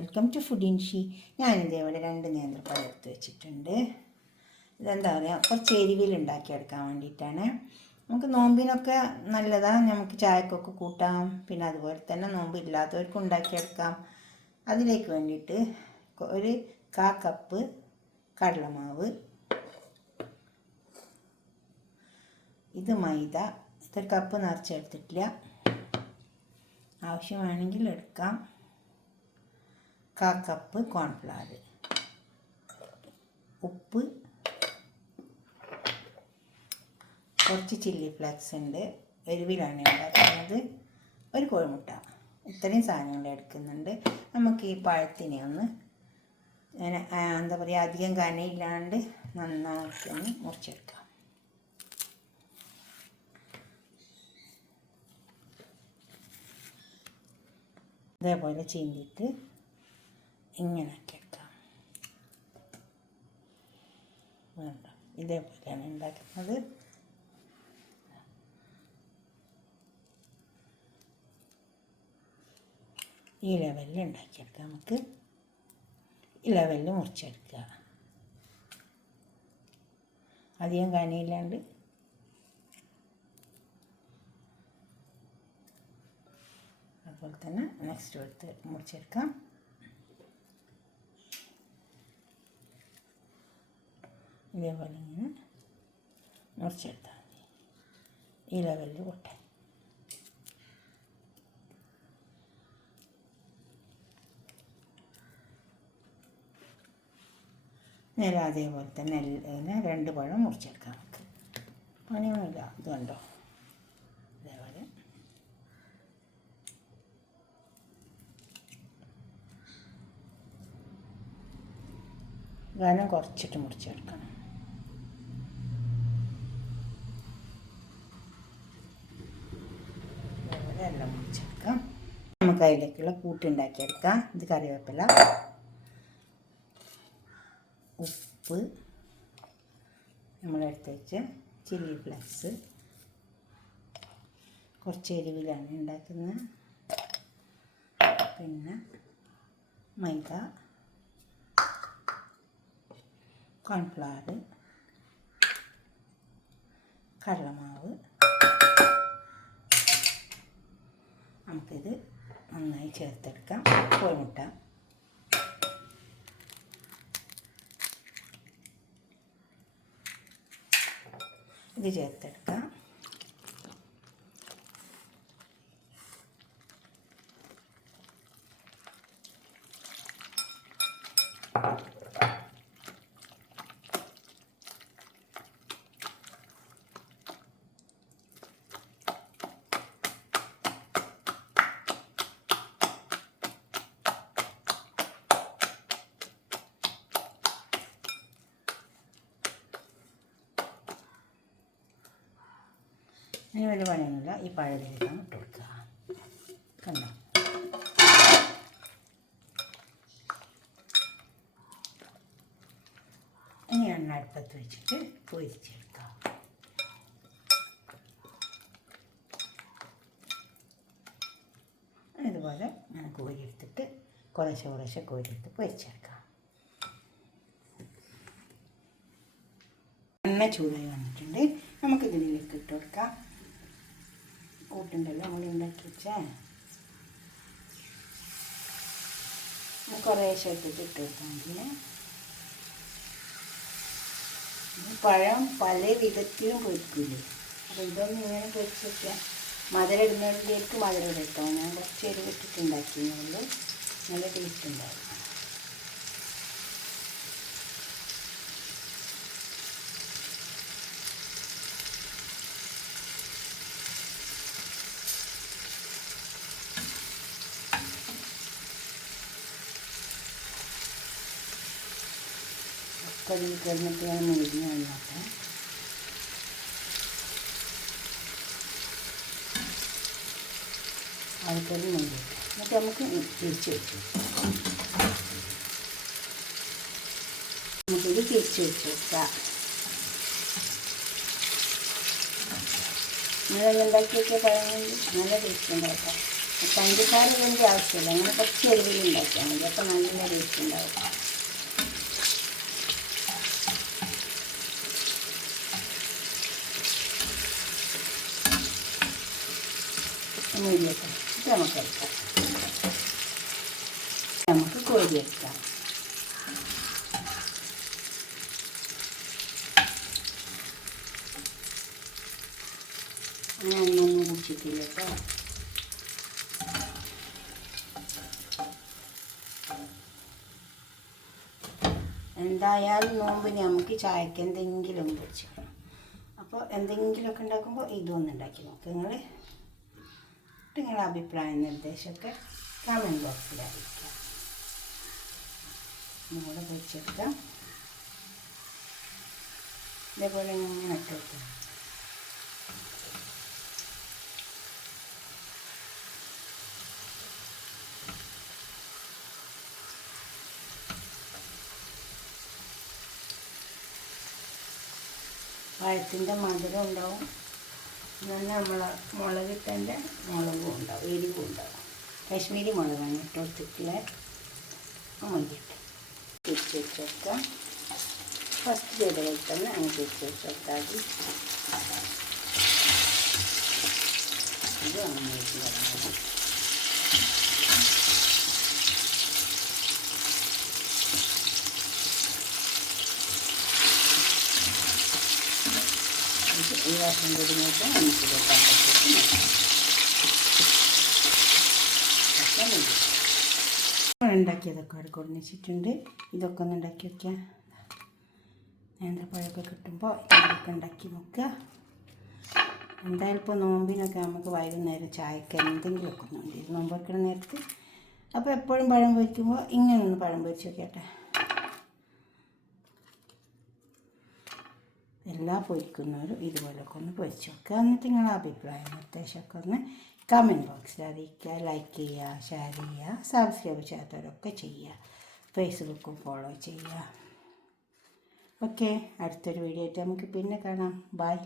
Welcome to ഫുഡിൻഷി. ഞാനിതേപോലെ 2 നേന്ത്രപ്പഴം എടുത്ത് വെച്ചിട്ടുണ്ട്. ഇതെന്താ പറയുക, കുറച്ച് എരിവിൽ ഉണ്ടാക്കിയെടുക്കാൻ വേണ്ടിയിട്ടാണ്. നമുക്ക് നോമ്പിനൊക്കെ നല്ലതാണ്, നമുക്ക് ചായക്കൊക്കെ കൂട്ടാം. പിന്നെ അതുപോലെ തന്നെ നോമ്പ് ഇല്ലാത്തവർക്കും ഉണ്ടാക്കിയെടുക്കാം. അതിലേക്ക് വേണ്ടിയിട്ട് ഒരു 1/4 കപ്പ് കടലമാവ്, ഇത് മൈദ, ഇതൊരു കപ്പ് നിറച്ചെടുത്തിട്ടില്ല, ആവശ്യമാണെങ്കിൽ എടുക്കാം. 1/4 കപ്പ് കോൺഫ്ലവർ, ഉപ്പ്, കുറച്ച് ചില്ലി ഫ്ലേക്സ് ഉണ്ട്, എരിവിലാണ് ഉണ്ടാക്കുന്നത്, ഒരു കോഴിമുട്ട. ഇത്രയും സാധനങ്ങൾ എടുക്കുന്നുണ്ട്. നമുക്ക് ഈ പഴത്തിനെ ഒന്ന് എന്താ പറയുക, അധികം കനയില്ലാണ്ട് നന്നായിട്ടൊന്ന് മുറിച്ചെടുക്കാം. ഇതേപോലെ ചീന്തിയിട്ട് ഇങ്ങനെ ആക്കിയെടുക്കാം. വേണ്ട, ഇതേപോലെയാണ് ഉണ്ടാക്കുന്നത്. ഈ ലെവലിൽ ഉണ്ടാക്കിയെടുക്കാം. നമുക്ക് ഈ ലെവലിൽ മുറിച്ചെടുക്കുക, അധികം കനയില്ലാണ്ട്. അതുപോലെ തന്നെ നെക്സ്റ്റ് എടുത്ത് മുറിച്ചെടുക്കാം. ഇതേപോലെ ഇങ്ങനെ മുറിച്ചെടുത്താൽ മതി. ഈ ലെവലിൽ പൊട്ടെ. നേരെ അതേപോലെ തന്നെ 2 പഴം മുറിച്ചെടുക്കാം. നമുക്ക് പണിയൊന്നുമില്ല. ഇത് കണ്ടോ, അതേപോലെ കനം കുറച്ചിട്ട് മുറിച്ചെടുക്കണം. അതേപോലെ എല്ലാം മുറിച്ചെടുക്കാം. നമുക്ക് അതിലേക്കുള്ള കൂട്ടുണ്ടാക്കിയെടുക്കാം. ഇത് കറിവേപ്പില, ഉപ്പ്, നമ്മളെടുത്ത് വെച്ച് ചില്ലി ഫ്ലേക്സ്, കുറച്ച് എരിവിലാണ് ഉണ്ടാക്കുന്നത്, പിന്നെ മൈദ, കോൺഫ്ലവർ, കടലമാവ്. നമുക്കിത് നന്നായി ചേർത്തെടുക്കാം. കോഴിമുട്ട, ഇത് ചേർത്തെടുക്കാം. ഇനി വലിയ പണിയൊന്നുമില്ല. ഈ പഴത്തിലേക്കാണ് ഇട്ട് കൊടുക്കുക. കണ്ടോ, ഇനി എണ്ണ അടുപ്പത്ത് വെച്ചിട്ട് പൊരിച്ചെടുക്കാം. ഇതുപോലെ ഞാൻ കോരിയെടുത്തിട്ട് കുറേശ്ശെ കോരിയെടുത്ത് പൊരിച്ചെടുക്കാം. എണ്ണ ചൂടായി വന്നിട്ടുണ്ട്. നമുക്കിതിലേക്ക് ഇട്ട് കൊടുക്കാം. കൂട്ടുണ്ടല്ലോ നമ്മൾ ഉണ്ടാക്കി വെച്ചാൽ, കുറേശ്ശെ ഇട്ടിട്ട് ഇട്ട് കൊടുക്കാം. അതിന് പഴം പല വിധത്തിലും പൊരിക്കില്ലേ, അപ്പോൾ ഇതൊന്നും ഇങ്ങനെ പൊരിച്ച് വയ്ക്കാം. മധുരം ഇടുന്നതിലേക്ക് മധുരം ഇട്ടോ, ഞാൻ കുറച്ച് എരിവിട്ടിട്ടുണ്ടാക്കിയതുകൊണ്ട് നല്ല ടേസ്റ്റ് ഉണ്ടാവും. അതിൽ കിടന്നിട്ട് ഞാൻ മുരിഞ്ഞ് വന്നോട്ടെ. ആൾക്കാർ മുരിഞ്ഞു. എന്നിട്ട് നമുക്ക് തിരിച്ച് വെച്ചു. നമുക്കിത് തിരിച്ച് വെച്ച് വെക്കാം. നിങ്ങൾ ഉണ്ടാക്കി വെച്ച പഴങ്ങൾ നല്ല ടേസ്റ്റ് ഉണ്ടാക്കാം. പഞ്ചസാര ഇതിൻ്റെ ആവശ്യമില്ല, അങ്ങനെ കുറച്ച് എരിവിൽ ഉണ്ടാക്കിയാൽ മതി. അപ്പോൾ നല്ല ടേസ്റ്റ് ഉണ്ടാവും. മൂടിയൊക്കെ ഇത് നമുക്ക് എടുക്കാം, നമുക്ക് കോരിയെടുക്കാം. ഞാൻ ഒന്നും കുടിച്ചിട്ടില്ല കേട്ടോ. എന്തായാലും നോമ്പിന് നമുക്ക് ചായക്ക് എന്തെങ്കിലും പൊരിക്കണം. അപ്പോൾ എന്തെങ്കിലുമൊക്കെ ഉണ്ടാക്കുമ്പോൾ ഇതൊന്നും ഉണ്ടാക്കി നോക്കുക നിങ്ങൾ. നിങ്ങളുടെ അഭിപ്രായ നിർദ്ദേശമൊക്കെ കമൻറ്റ് ബോക്സിൽ അറിയിക്കുക. ഒന്നുകൂടെ പൊരിച്ചെടുക്കാം. ഇതേപോലെ ഇങ്ങനെ ഇട്ട് വെക്കാം. പഴത്തിൻ്റെ മധുരം ഉണ്ടാവും, പിന്നെ നമ്മളെ മുളകിട്ടൻ്റെ മുളകും ഉണ്ടാവും, എരിവും ഉണ്ടാവും. കാശ്മീരി മുളകാണ് ഇട്ട് കൊടുത്തിട്ടുള്ള മല്ലിയിട്ട് തിരിച്ച് വെച്ച് വെക്കാം. ഫസ്റ്റ് ചെയ്ത പോലെ തന്നെ അങ്ങ് തിരിച്ച് വെച്ച് വെച്ചാൽ ഇത് നന്നായിട്ട് വരുന്നത്. ഈ വർഷം കൂടി നോക്കാം നമുക്ക് ഉണ്ടാക്കിയതൊക്കെ അവിടെ കൊടുന്നിച്ചിട്ടുണ്ട്. ഇതൊക്കെ ഒന്ന് ഉണ്ടാക്കി വയ്ക്കുക. നേന്ത്രപ്പഴമൊക്കെ കിട്ടുമ്പോൾ ഇതൊക്കെ ഉണ്ടാക്കി നോക്കുക. എന്തായാലും ഇപ്പോൾ നോമ്പിനൊക്കെ നമുക്ക് വൈകുന്നേരം ചായക്ക് എന്തെങ്കിലുമൊക്കെ ഒന്നുണ്ട് ഇത് നോമ്പ് വെക്കുന്ന നേരത്ത്. അപ്പോൾ എപ്പോഴും പഴം പൊരിക്കുമ്പോൾ ഇങ്ങനെ ഒന്ന് പഴം പൊരിച്ച് നോക്കിയാട്ടെ. എല്ലാ പൊരിക്കുന്നവരും ഇതുപോലൊക്കെ ഒന്ന് പൊരിച്ച് വെക്കുക. എന്നിട്ട് നിങ്ങളുടെ അഭിപ്രായം നിർദ്ദേശമൊക്കെ ഒന്ന് കമൻറ്റ് ബോക്സിൽ അറിയിക്കുക. ലൈക്ക് ചെയ്യുക, ഷെയർ ചെയ്യുക, സബ്സ്ക്രൈബ് ചെയ്യാത്തവരൊക്കെ ചെയ്യുക, ഫേസ്ബുക്കും ഫോളോ ചെയ്യുക. ഓക്കെ, അടുത്തൊരു വീഡിയോ ആയിട്ട് നമുക്ക് പിന്നെ കാണാം. ബൈ.